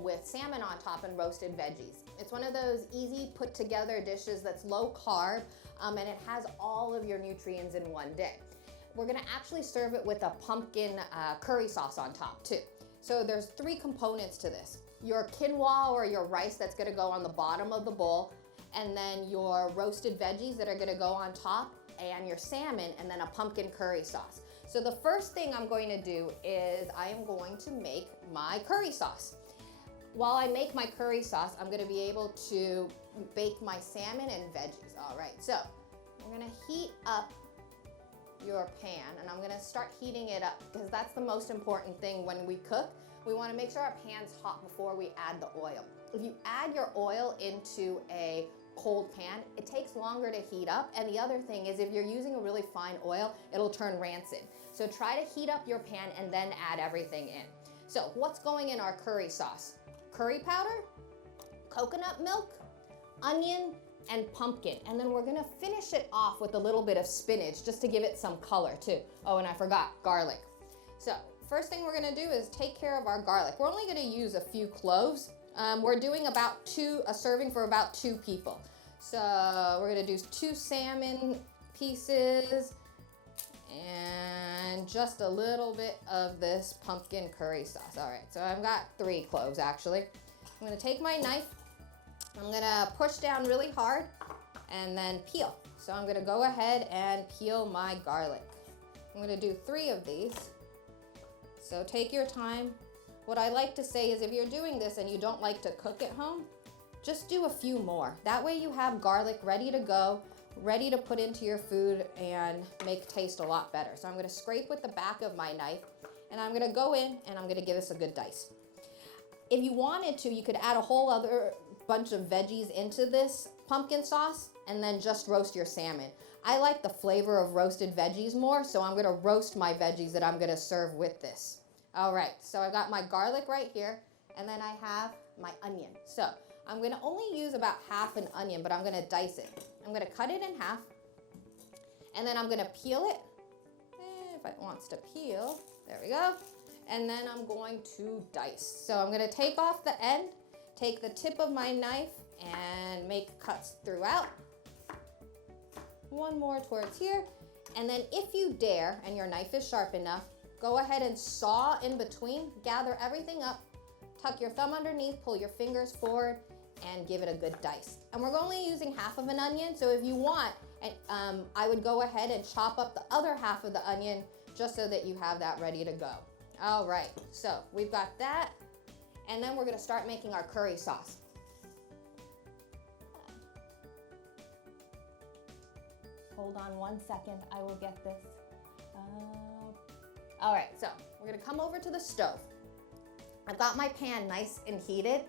bowl with salmon on top and roasted veggies. It's one of those easy put together dishes that's low carb, and it has all of your nutrients in one day. We're gonna actually serve it with a pumpkin curry sauce on top too. So there's 3 components to this. Your quinoa or your rice that's gonna go on the bottom of the bowl, and then your roasted veggies that are gonna go on top, and your salmon, and then a pumpkin curry sauce. So the first thing I'm going to do is I am going to make my curry sauce. While I make my curry sauce, I'm gonna be able to bake my salmon and veggies. All right, so I'm gonna heat up your pan, and I'm gonna start heating it up because that's the most important thing when we cook. We wanna make sure our pan's hot before we add the oil. If you add your oil into a cold pan, it takes longer to heat up, and the other thing is if you're using a really fine oil, it'll turn rancid. So try to heat up your pan and then add everything in. So what's going in our curry sauce? Curry powder, coconut milk, onion, and pumpkin. And then we're gonna finish it off with a little bit of spinach just to give it some color too. Oh, and I forgot, garlic. So first thing we're gonna do is take care of our garlic. We're only gonna use a few cloves. We're doing about a serving for about 2 people. So we're gonna do 2 salmon pieces and just a little bit of this pumpkin curry sauce. All right, so I've got 3 cloves actually. I'm gonna take my knife, I'm gonna push down really hard and then peel. So I'm gonna go ahead and peel my garlic. I'm gonna do 3 of these. So take your time. What I like to say is if you're doing this and you don't like to cook at home, just do a few more. That way you have garlic ready to go, ready to put into your food and make taste a lot better. So I'm gonna scrape with the back of my knife and I'm gonna go in and I'm gonna give this a good dice. If you wanted to, you could add a whole other bunch of veggies into this pumpkin sauce and then just roast your salmon. I like the flavor of roasted veggies more, so I'm gonna roast my veggies that I'm gonna serve with this. All right, so I've got my garlic right here, and then I have my onion. So I'm gonna only use about half an onion, but I'm gonna dice it. I'm gonna cut it in half, and then I'm gonna peel it. If it wants to peel, there we go. And then I'm going to dice. So I'm gonna take off the end, take the tip of my knife, and make cuts throughout. One more towards here. And then if you dare, and your knife is sharp enough, go ahead and saw in between, gather everything up, tuck your thumb underneath, pull your fingers forward, and give it a good dice. And we're only using half of an onion, so if you want, I would go ahead and chop up the other half of the onion just so that you have that ready to go. All right, so we've got that, and then we're gonna start making our curry sauce. Hold on 1 second, I will get this. All right, so we're gonna come over to the stove. I've got my pan nice and heated.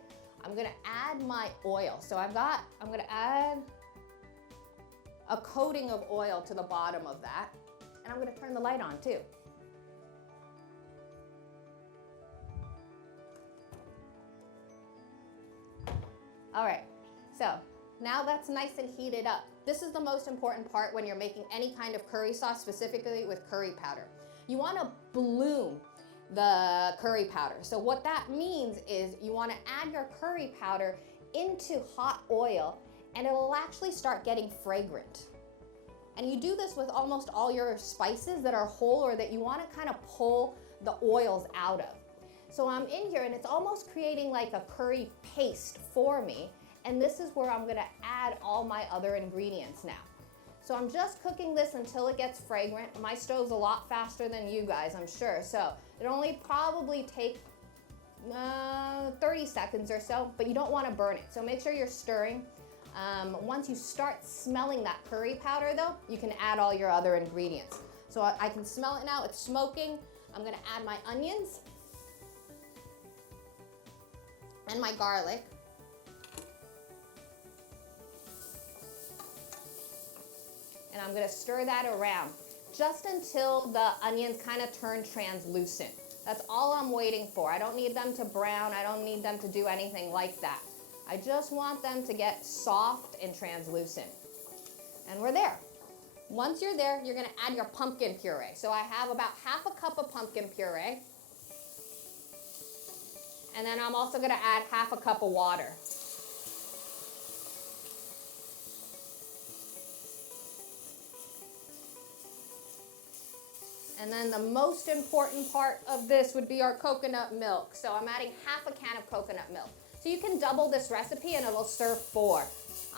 I'm gonna add my oil. So I'm gonna add a coating of oil to the bottom of that, and I'm gonna turn the light on too. All right, so now that's nice and heated up. This is the most important part when you're making any kind of curry sauce, specifically with curry powder. You wanna bloom the curry powder. So what that means is you wanna add your curry powder into hot oil and it'll actually start getting fragrant. And you do this with almost all your spices that are whole or that you wanna kind of pull the oils out of. So I'm in here and it's almost creating like a curry paste for me. And this is where I'm gonna add all my other ingredients now. So I'm just cooking this until it gets fragrant. My stove's a lot faster than you guys, I'm sure. So it only probably take 30 seconds or so, but you don't wanna burn it. So make sure you're stirring. Once you start smelling that curry powder though, you can add all your other ingredients. So I can smell it now, it's smoking. I'm gonna add my onions and my garlic. And I'm gonna stir that around just until the onions kind of turn translucent. That's all I'm waiting for. I don't need them to brown. I don't need them to do anything like that. I just want them to get soft and translucent. And we're there. Once you're there, you're gonna add your pumpkin puree. So I have about half a cup of pumpkin puree. And then I'm also gonna add half a cup of water. And then the most important part of this would be our coconut milk. So I'm adding half a can of coconut milk. So you can double this recipe and it'll serve 4.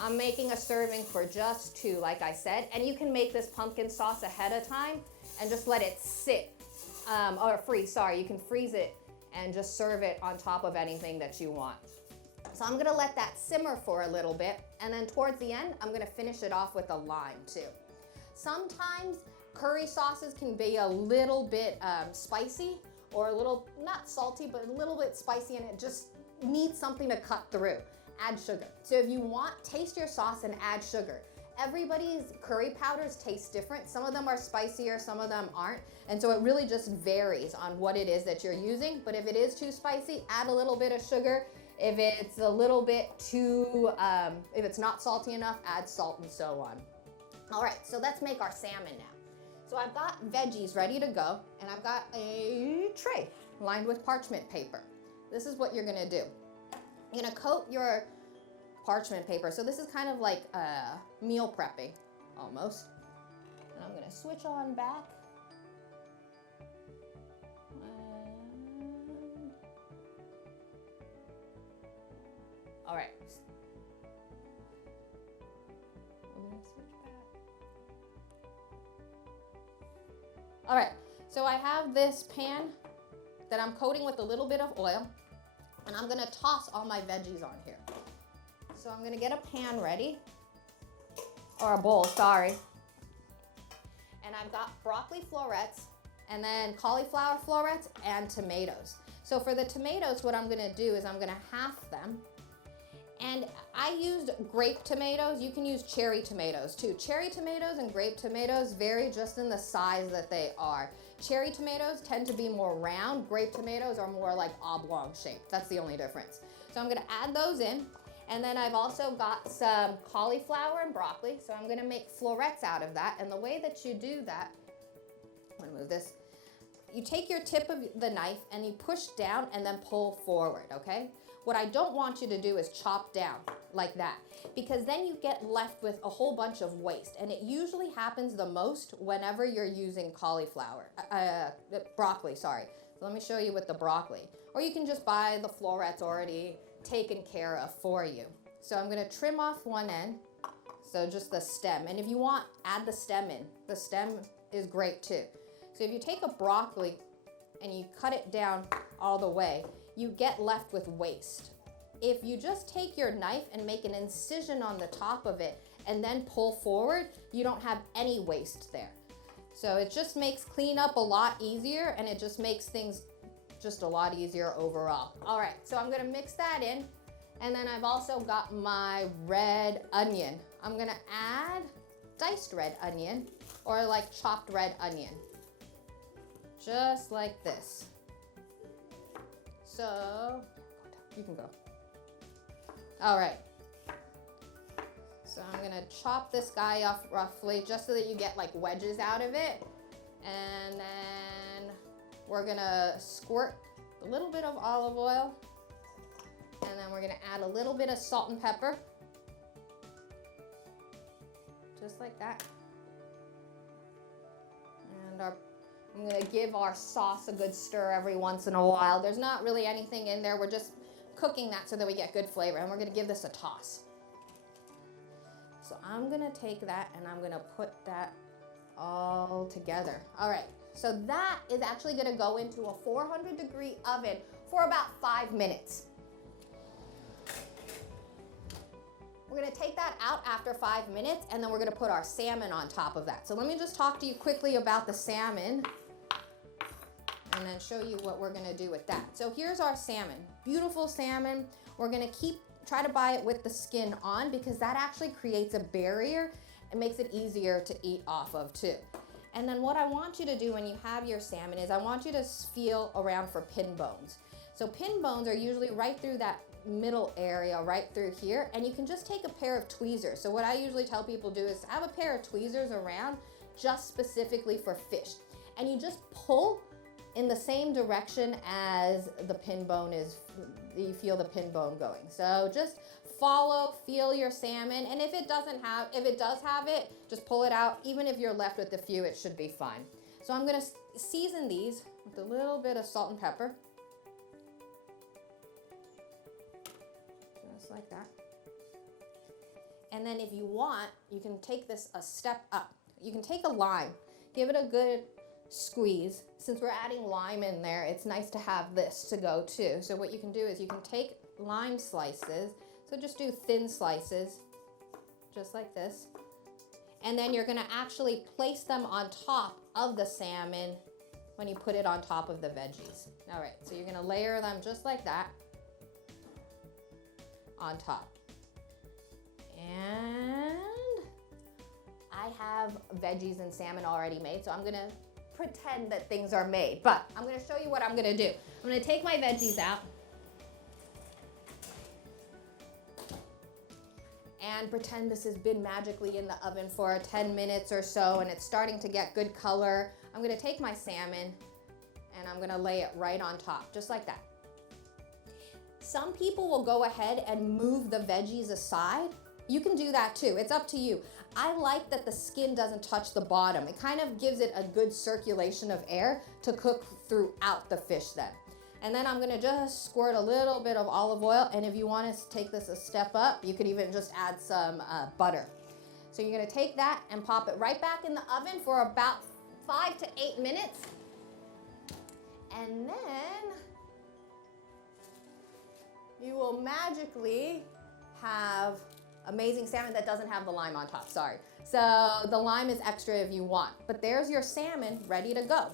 I'm making a serving for just 2, like I said. And you can make this pumpkin sauce ahead of time and just let it sit, or freeze, sorry. You can freeze it and just serve it on top of anything that you want. So I'm gonna let that simmer for a little bit. And then towards the end, I'm gonna finish it off with a lime too. Sometimes curry sauces can be a little bit spicy or a little, not salty, but a little bit spicy, and it just needs something to cut through. Add sugar. So if you want, taste your sauce and add sugar. Everybody's curry powders taste different. Some of them are spicier, some of them aren't. And so it really just varies on what it is that you're using. But if it is too spicy, add a little bit of sugar. If it's a little bit too, if it's not salty enough, add salt and so on. All right, so let's make our salmon now. So I've got veggies ready to go, and I've got a tray lined with parchment paper. This is what you're gonna do. You're gonna coat your parchment paper. So this is kind of like meal prepping, almost. And I'm gonna switch on back. All right. I'm gonna switch back. All right, so I have this pan that I'm coating with a little bit of oil, and I'm gonna toss all my veggies on here. So I'm gonna get a pan ready, or a bowl, sorry. And I've got broccoli florets, and then cauliflower florets, and tomatoes. So for the tomatoes, what I'm gonna do is I'm gonna half them. And I used grape tomatoes. You can use cherry tomatoes too. Cherry tomatoes and grape tomatoes vary just in the size that they are. Cherry tomatoes tend to be more round. Grape tomatoes are more like oblong shaped. That's the only difference. So I'm gonna add those in. And then I've also got some cauliflower and broccoli. So I'm gonna make florets out of that. And the way that you do that, I'm gonna move this. You take your tip of the knife and you push down and then pull forward, okay? What I don't want you to do is chop down like that, because then you get left with a whole bunch of waste. And it usually happens the most whenever you're using broccoli, sorry. So let me show you with the broccoli. Or you can just buy the florets already taken care of for you. So I'm gonna trim off one end, so just the stem. And if you want, add the stem in. The stem is great too. So if you take a broccoli and you cut it down all the way, you get left with waste. If you just take your knife and make an incision on the top of it and then pull forward, you don't have any waste there. So it just makes cleanup a lot easier, and it just makes things just a lot easier overall. All right, so I'm gonna mix that in, and then I've also got my red onion. I'm gonna add diced red onion, or like chopped red onion, just like this. So, you can go. All right. So I'm gonna chop this guy off roughly, just so that you get like wedges out of it. And then we're gonna squirt a little bit of olive oil. And then we're gonna add a little bit of salt and pepper. Just like that. And I'm gonna give our sauce a good stir every once in a while. There's not really anything in there. We're just cooking that so that we get good flavor. And we're gonna give this a toss. So I'm gonna take that and I'm gonna put that all together. All right, so that is actually gonna go into a 400-degree oven for about 5 minutes. We're gonna take that out after 5 minutes, and then we're gonna put our salmon on top of that. So let me just talk to you quickly about the salmon and then show you what we're gonna do with that. So here's our salmon, beautiful salmon. We're gonna try to buy it with the skin on, because that actually creates a barrier and makes it easier to eat off of too. And then what I want you to do when you have your salmon is I want you to feel around for pin bones. So pin bones are usually right through that middle area, right through here, and you can just take a pair of tweezers. So what I usually tell people to do is have a pair of tweezers around just specifically for fish. And you just pull in the same direction as the pin bone is, you feel the pin bone going. So just follow, feel your salmon, and if it does have it, just pull it out. Even if you're left with a few, it should be fine. So I'm gonna season these with a little bit of salt and pepper. Just like that. And then if you want, you can take this a step up. You can take a lime, give it a good squeeze. Since we're adding lime in there, it's nice to have this to go too. So what you can do is you can take lime slices, so just do thin slices, just like this. And then you're gonna actually place them on top of the salmon when you put it on top of the veggies. All right, so you're gonna layer them just like that on top. And I have veggies and salmon already made, so I'm gonna pretend that things are made, but I'm gonna show you what I'm gonna do. I'm gonna take my veggies out and pretend this has been magically in the oven for 10 minutes or so and it's starting to get good color. I'm gonna take my salmon and I'm gonna lay it right on top, just like that. Some people will go ahead and move the veggies aside. You can do that too, it's up to you. I like that the skin doesn't touch the bottom. It kind of gives it a good circulation of air to cook throughout the fish then. And then I'm gonna just squirt a little bit of olive oil, and if you wanna take this a step up, you could even just add some butter. So you're gonna take that and pop it right back in the oven for about 5 to 8 minutes. And then you will magically have amazing salmon that doesn't have the lime on top, sorry. So the lime is extra if you want, but there's your salmon ready to go.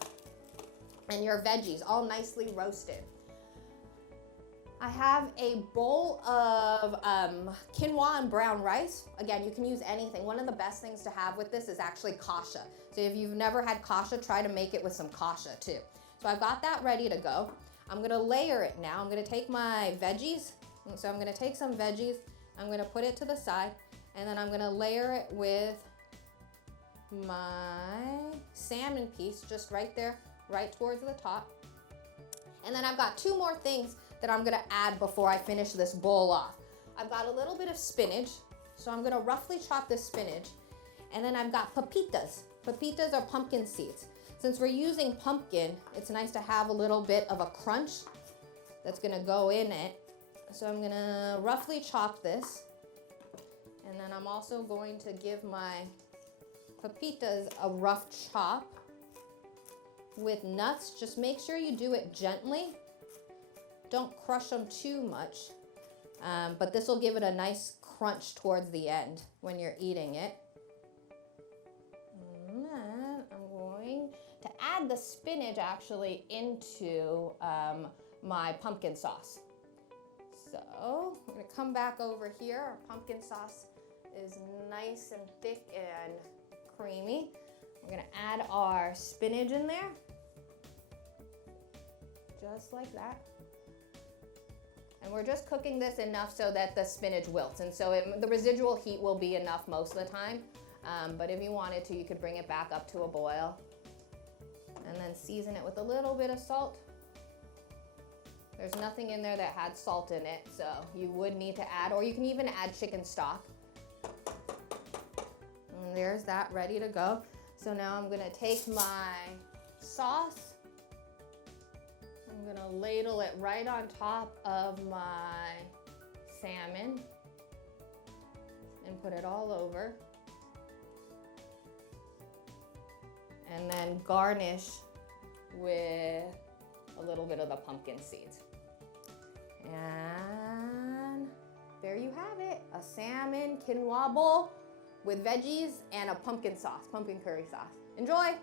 And your veggies all nicely roasted. I have a bowl of quinoa and brown rice. Again, you can use anything. One of the best things to have with this is actually kasha. So if you've never had kasha, try to make it with some kasha too. So I've got that ready to go. I'm gonna layer it now. I'm gonna take my veggies. So I'm gonna take some veggies, I'm gonna put it to the side, and then I'm gonna layer it with my salmon piece just right there, right towards the top. And then I've got 2 more things that I'm gonna add before I finish this bowl off. I've got a little bit of spinach, so I'm gonna roughly chop this spinach. And then I've got pepitas. Pepitas are pumpkin seeds. Since we're using pumpkin, it's nice to have a little bit of a crunch that's gonna go in it. So I'm gonna roughly chop this. And then I'm also going to give my pepitas a rough chop with nuts. Just make sure you do it gently. Don't crush them too much, but this will give it a nice crunch towards the end when you're eating it. And then I'm going to add the spinach actually into my pumpkin sauce. So I'm gonna come back over here. Our pumpkin sauce is nice and thick and creamy. We're gonna add our spinach in there, just like that. And we're just cooking this enough so that the spinach wilts. And so the residual heat will be enough most of the time. But if you wanted to, you could bring it back up to a boil. And then season it with a little bit of salt. There's nothing in there that had salt in it, so you would need to add, or you can even add chicken stock. And there's that ready to go. So now I'm gonna take my sauce. I'm gonna ladle it right on top of my salmon and put it all over. And then garnish with a little bit of the pumpkin seeds. And there you have it, a salmon quinoa bowl with veggies and a pumpkin sauce, pumpkin curry sauce. Enjoy!